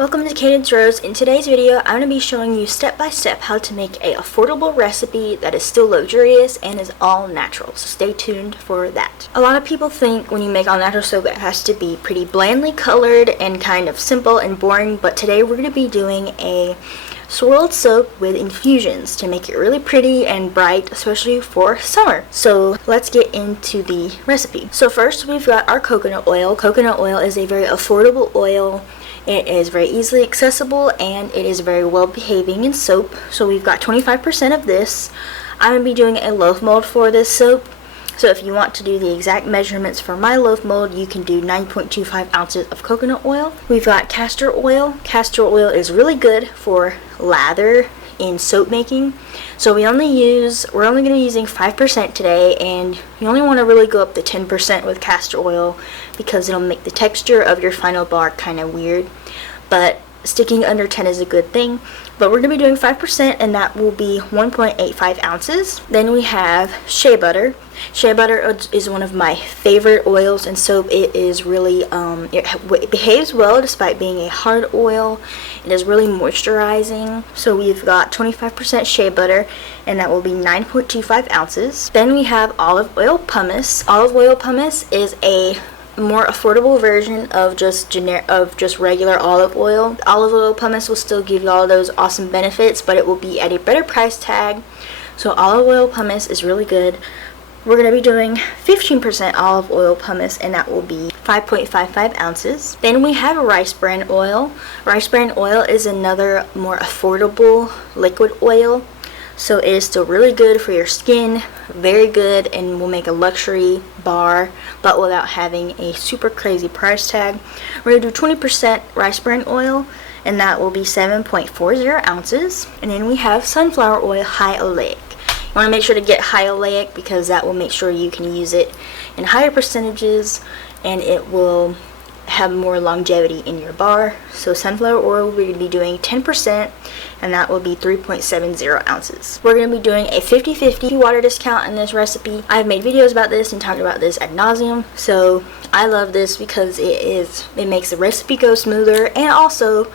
Welcome to Cadence Rose. In today's video, I'm going to be showing you step by step how to make an affordable recipe that is still luxurious and is all natural. So stay tuned for that. A lot of people think when you make all natural soap it has to be pretty blandly colored and kind of simple and boring, but today we're going to be doing a swirled soap with infusions to make it really pretty and bright, especially for summer. So let's get into the recipe. So first we've got our coconut oil. Coconut oil is a very affordable oil. It is very easily accessible and it is very well behaving in soap. So we've got 25% of this. I'm going to be doing a loaf mold for this soap. So if you want to do the exact measurements for my loaf mold, you can do 9.25 ounces of coconut oil. We've got castor oil. Castor oil is really good for lather in soap making. So we're only going to be using 5% today, and you only want to really go up to 10% with castor oil because it'll make the texture of your final bar kind of weird. But sticking under 10 is a good thing. But we're going to be doing 5%, and that will be 1.85 ounces. Then we have shea butter. Shea butter is one of my favorite oils in soap. It is really, it behaves well despite being a hard oil. It is really moisturizing. So we've got 25% shea butter, and that will be 9.25 ounces. Then we have olive oil pumice. Olive oil pumice is a more affordable version of just regular olive oil. Olive oil pumice will still give you all those awesome benefits, but it will be at a better price tag. So olive oil pumice is really good. We're going to be doing 15% olive oil pumice, and that will be 5.55 ounces. Then we have rice bran oil. Rice bran oil is another more affordable liquid oil. So it is still really good for your skin, very good, and will make a luxury bar, but without having a super crazy price tag. We're going to do 20% rice bran oil, and that will be 7.40 ounces. And then we have sunflower oil high oleic. You want to make sure to get high oleic because that will make sure you can use it in higher percentages, and it will have more longevity in your bar. So sunflower oil, we're going to be doing 10%, and that will be 3.70 ounces. We're going to be doing a 50/50 water discount in this recipe. I've made videos about this and talked about this ad nauseum, so I love this because it makes the recipe go smoother, and also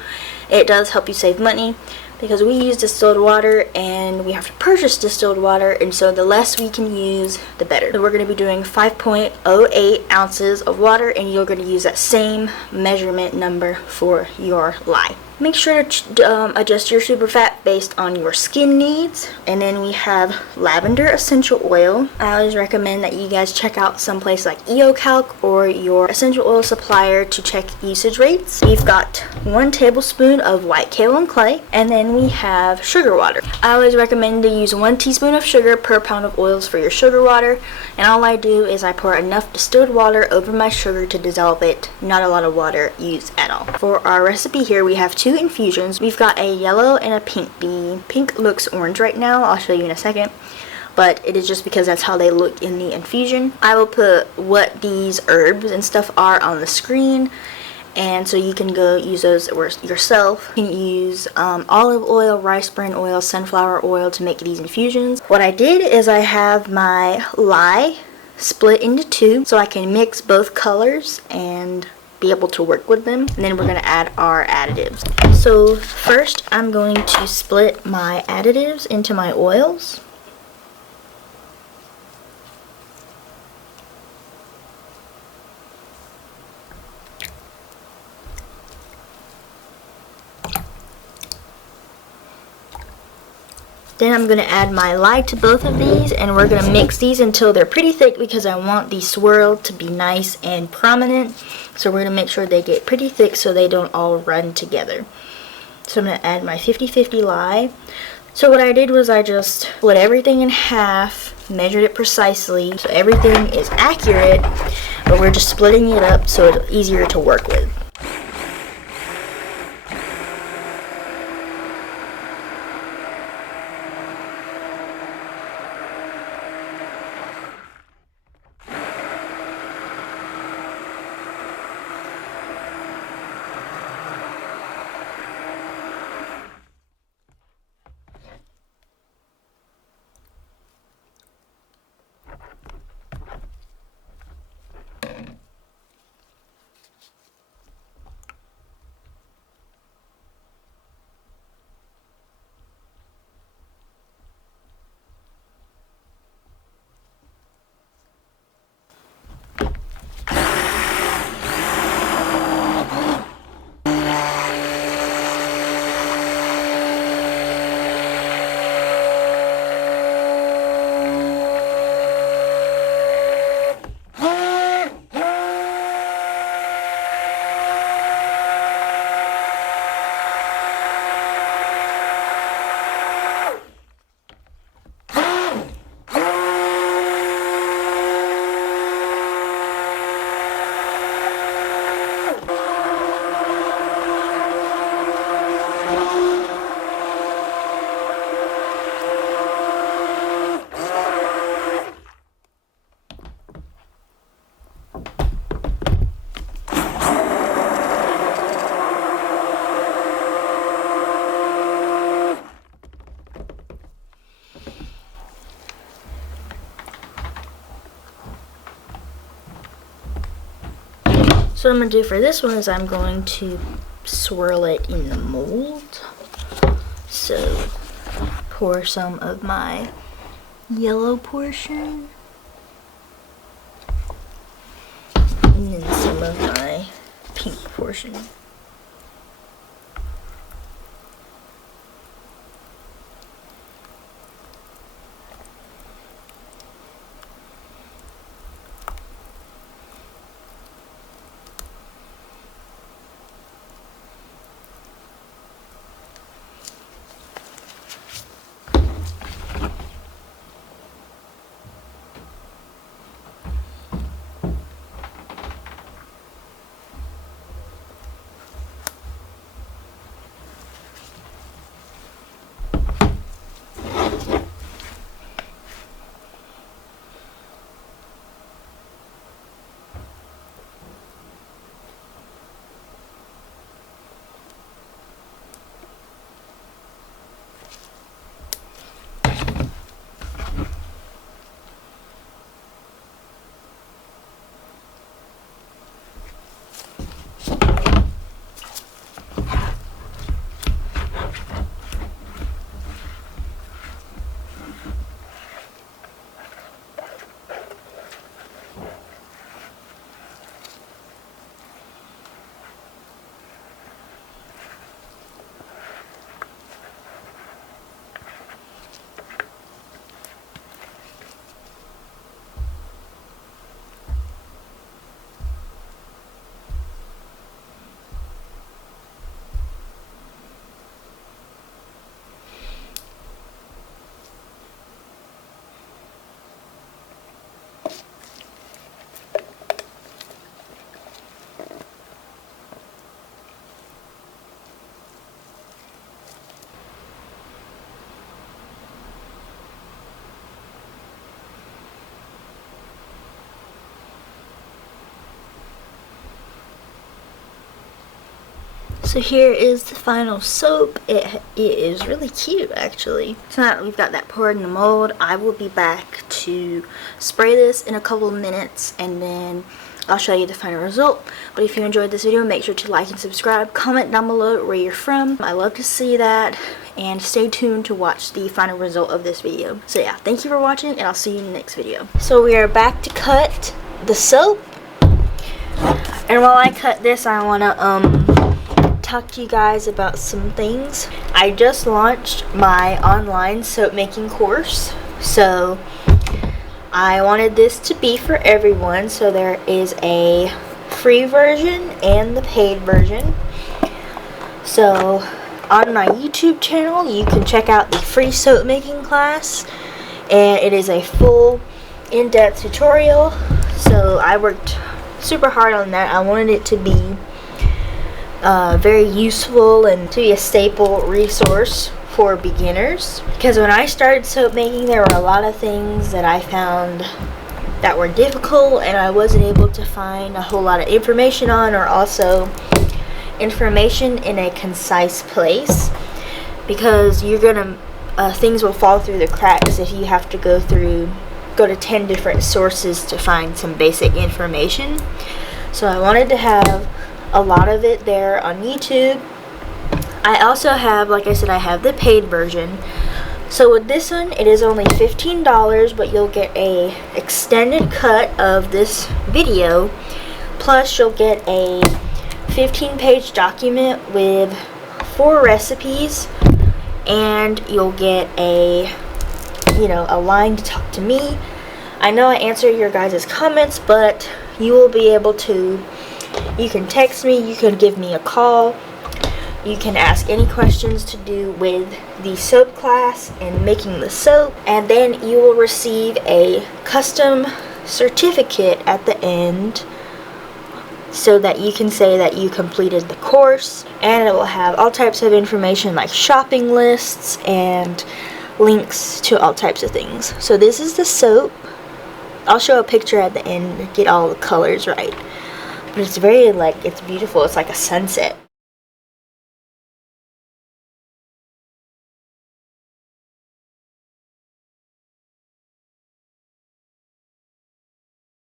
it does help you save money because we use distilled water and we have to purchase distilled water, and so the less we can use, the better. So we're going to be doing 5.08 ounces of water, and you're going to use that same measurement number for your lye. Make sure to adjust your super fat based on your skin needs. And then we have lavender essential oil. I always recommend that you guys check out someplace like EOCalc or your essential oil supplier to check usage rates. We've got 1 tablespoon of white kaolin clay, and then we have sugar water. I always recommend to use 1 teaspoon of sugar per pound of oils for your sugar water, and all I do is I pour enough distilled water over my sugar to dissolve it. Not a lot of water used at all. For our recipe here, we have 2 infusions. We've got a yellow and a pink. The pink looks orange right now. I'll show you in a second, but it is just because that's how they look in the infusion. I will put what these herbs and stuff are on the screen, and so you can go use those yourself. You can use olive oil, rice bran oil, sunflower oil to make these infusions. What I did is I have my lye split into 2 so I can mix both colors and be able to work with them. And then we're going to add our additives. So first I'm going to split my additives into my oils. Then I'm going to add my lye to both of these, and we're going to mix these until they're pretty thick because I want the swirl to be nice and prominent. So we're going to make sure they get pretty thick so they don't all run together. So I'm going to add my 50/50 lye. So what I did was I just split everything in half, measured it precisely, so everything is accurate, but we're just splitting it up so it's easier to work with. So what I'm going to do for this one is I'm going to swirl it in the mold. So pour some of my yellow portion and then some of my pink portion. So here is the final soap. It is really cute, actually. So now that we've got that poured in the mold, I will be back to spray this in a couple of minutes, and then I'll show you the final result. But if you enjoyed this video, make sure to like and subscribe. Comment down below where you're from. I love to see that. And stay tuned to watch the final result of this video. So yeah, thank you for watching, and I'll see you in the next video. So we are back to cut the soap. And while I cut this, I want to talk to you guys about some things. I just launched my online soap making course, so I wanted this to be for everyone. So there is a free version and the paid version. So on my YouTube channel, you can check out the free soap making class, and it is a full in-depth tutorial. So I worked super hard on that. I wanted it to be very useful and to be a staple resource for beginners, because when I started soap making, there were a lot of things that I found that were difficult and I wasn't able to find a whole lot of information on, or also information in a concise place, because you're gonna things will fall through the cracks if you have to go to 10 different sources to find some basic information. So I wanted to have a lot of it there on YouTube. I also have, like I said, I have the paid version. So with this one, it is only $15, but you'll get a extended cut of this video, plus you'll get a 15-page document with 4 recipes, and you'll get a line to talk to me. I know I answer your guys' comments, but you will be able to, you can text me, you can give me a call, you can ask any questions to do with the soap class and making the soap, and then you will receive a custom certificate at the end so that you can say that you completed the course. And it will have all types of information like shopping lists and links to all types of things. So this is the soap. I'll show a picture at the end to get all the colors right. But it's very, it's beautiful. It's like a sunset.